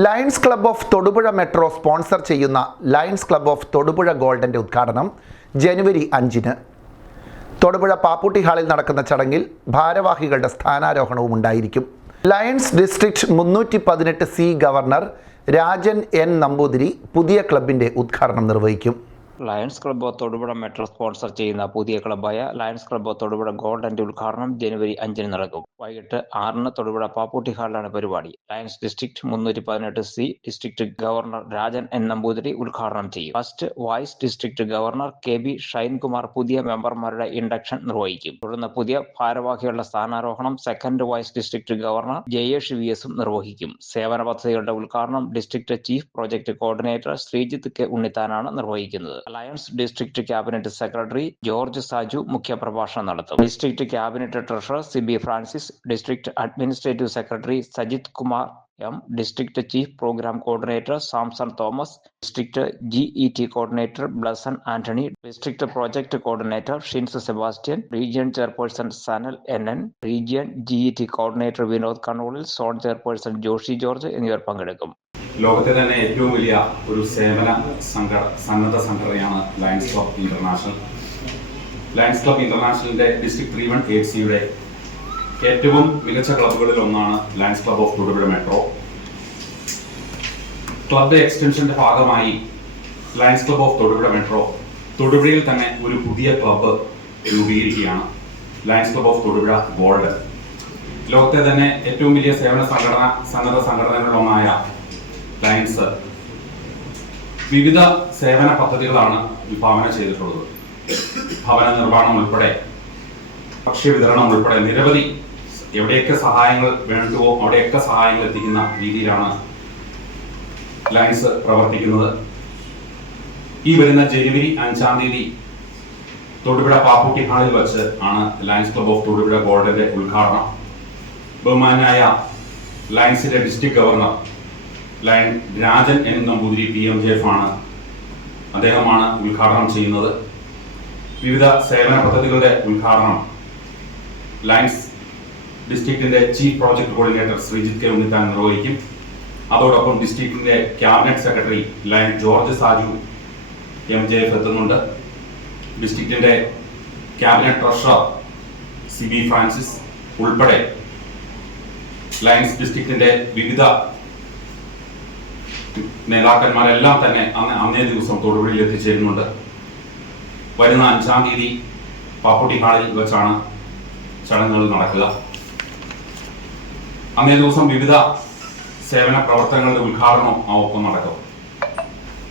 Lions club of Thodupuzha metro sponsor ചെയ്യുന്ന lions club of Thodupuzha ഗോൾഡന്റെ ഉദ്ഘാടനം ജനുവരി അഞ്ചിന്. തൊടുപുഴ പാപ്പൂട്ടി ഹാളിൽ നടക്കുന്ന ചടങ്ങിൽ ഭാരവാഹികളുടെ സ്ഥാനാരോഹണവും ഉണ്ടായിരിക്കും. ലയൺസ് ഡിസ്ട്രിക്ട് മുന്നൂറ്റി പതിനെട്ട് C governor Rajan N Namboothiri പുതിയ ക്ലബിന്റെ ഉദ്ഘാടനം നിർവഹിക്കും. Lions club Thodupuzha metro sponsor ചെയ്യുന്ന പുതിയ ക്ലബ്ബായ ലയൺസ് ക്ലബ്ബ് തൊടുപുഴ ഗോൾഡന്റെ ഉദ്ഘാടനം ജനുവരി അഞ്ചിന് നടക്കും. വൈകിട്ട് ആറിന് തൊടുപുഴ പാപ്പൂട്ടി ഹാളിലാണ് പരിപാടി. ലയൺസ് ഡിസ്ട്രിക്ട് മുന്നൂറ്റി പതിനെട്ട് C district governor Rajan N Namboothiri ഉദ്ഘാടനം ചെയ്യും. First vice district governor K B Shinekumar പുതിയ മെമ്പർമാരുടെ ഇൻഡക്ഷൻ നിർവഹിക്കും. തുടർന്ന് പുതിയ ഭാരവാഹികളുടെ സ്ഥാനാരോഹണം second vice district governor Jayesh V എസും നിർവഹിക്കും. സേവന പദ്ധതികളുടെ ഉദ്ഘാടനം district chief project coordinator Sreejith K ഉണ്ണിത്താനാണ് നിർവഹിക്കുന്നത്. Alliance district cabinet secretary George Saju മുഖ്യപ്രഭാഷണം നടത്തും. District cabinet treasurer C B Francis district administrative secretary Sajith Kumar M district chief program coordinator Samson Thomas district G E T coordinator Blesson Antony district project coordinator Shins Sebastian region chairperson Sanal N N region G E T coordinator Vinod Kannoolil zone chairperson Joshy George എന്നിവർ പങ്കെടുക്കും. ലോകത്തെ തന്നെ ഏറ്റവും വലിയ ഒരു സേവന സംഘ സന്നദ്ധ സംഘടനയാണ് lions club international lions club ഇന്റർനാഷണലിന്റെ district three one A സിയുടെ ഏറ്റവും മികച്ച ക്ലബ്ബുകളിൽ ഒന്നാണ് lions club of Thodupuzha metro club എക്സ്റ്റൻഷന്റെ ഭാഗമായി lions club of Thodupuzha metro തൊടുപുഴയിൽ തന്നെ ഒരു പുതിയ club രൂപീകരിക്കുകയാണ് lions club of Thodupuzha gold ലോകത്തെ തന്നെ ഏറ്റവും വലിയ സേവന സംഘടന സന്നദ്ധ സംഘടനകളിലൊന്നായ ലയൺസ് വിവിധ സേവന പദ്ധതികളാണ് വിഭാവന ചെയ്തിട്ടുള്ളത്. ഭവന നിർമ്മാണം ഉൾപ്പെടെ ഭക്ഷ്യവിതരണം ഉൾപ്പെടെ നിരവധി എവിടെയൊക്കെ സഹായങ്ങൾ വേണ്ടുവോ അവിടെയൊക്കെ സഹായങ്ങൾ എത്തിക്കുന്ന രീതിയിലാണ് ലൈൻസ് പ്രവർത്തിക്കുന്നത്. ഈ വരുന്ന ജനുവരി അഞ്ചാം തീയതി തൊടുപുഴ പാപ്പുട്ടി ഹാളിൽ വച്ച് ആണ് ലയൻസ് ക്ലബ് ഓഫ് തൊടുപുഴ ഗോൾഡന്റെ ഉദ്ഘാടനം. ബഹുമാനായ ലയൻസിന്റെ district governor lion Rajan N Namboothiri P M J ആണ് അദ്ദേഹമാണ് ഉദ്ഘാടനം ചെയ്യുന്നത്. വിവിധ സേവന പദ്ധതികളുടെ ഉദ്ഘാടനം. Lions ഡിസ്ട്രിക്റ്റിന്റെ chief project coordinator Sreejith K Unnithan നിർവഹിക്കും. അതോടൊപ്പം ഡിസ്ട്രിക്റ്റിന്റെ cabinet secretary lion George Saju M J F എത്തുന്നുണ്ട്. ഡിസ്ട്രിക്റ്റിന്റെ cabinet treasurer C B Francis ഉൾപ്പെടെ ലയൻസ് ഡിസ്ട്രിക്റ്റിന്റെ വിവിധ നേതാക്കന്മാരെല്ലാം തന്നെ അന്ന് അന്നേ ദിവസം തൊടുപുഴയിൽ എത്തിച്ചേരുന്നുണ്ട്. വരുന്ന അഞ്ചാം തീയതി പാപ്പുട്ടി ഹാളിൽ വെച്ചാണ് ചടങ്ങുകൾ നടക്കുക. അന്നേ ദിവസം വിവിധ സേവന പ്രവർത്തനങ്ങളുടെ ഉദ്ഘാടനവും ആ ഒപ്പം നടക്കും.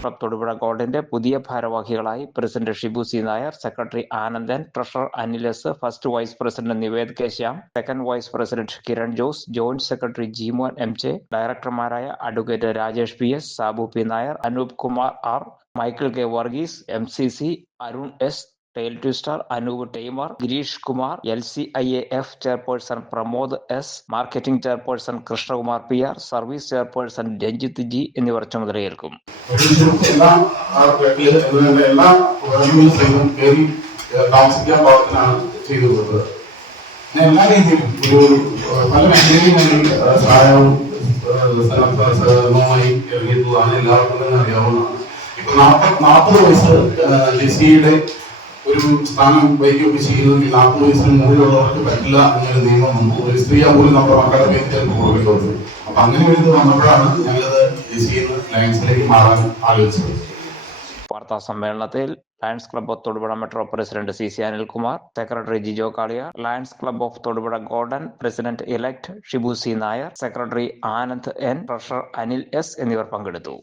ക്ലബ് തൊടുപുഴ ഗോൾഡിന്റെ പുതിയ ഭാരവാഹികളായി president Shibu C Nair secretary Anandan treasurer Anil S first vice president Nived K Shyam second vice president Kiran Jose joint secretary Jimon M J ഡയറക്ടർമാരായ advocate Rajesh P S Sabu P Nair Anoop Kumar R Michael K Varghese M C C Arun S tail twister Anoop tamer Girish Kumar L C I A F chairperson Pramod S marketing chairperson Krishnakumar P R service chairperson Ranjith G എന്നിവർ ചുമതലയേൽക്കും. എല്ലാ രീതിയിലും ഒരു സഹായവും എല്ലാവർക്കും അറിയാവുന്നതാണ്. ഇപ്പൊ നാൽപ്പത് വയസ്സ് ജെസ്സിയുടെ ഒരു സ്ഥാനം വൈകിയൊക്കെ ചെയ്യുന്നതിൽ നാൽപ്പത് വയസ്സിന് മുകളിലുള്ളവർക്ക് പറ്റില്ല എന്നൊരു നിയമം വന്നു. ഒരു സ്ത്രീ പോലും നമ്മുടെ മക്കളുടെ പേര് ചിലപ്പോൾ കൊടുക്കേണ്ടി അപ്പൊ അങ്ങനെ ഒരു ഇത് വന്നപ്പോഴാണ് ഞങ്ങളത് ചെയ്യുന്ന ലയൻസിലേക്ക് മാറാൻ ആലോചിച്ചത്. വാർത്താ സമ്മേളനത്തിൽ lions club of Thodupuzha metro president C C Anilkumar secretary Jijo Kaliya lions club of Thodupuzha golden president elect Shibu C Nair secretary Anand N treasurer Anil S എന്നിവർ പങ്കെടുത്തു.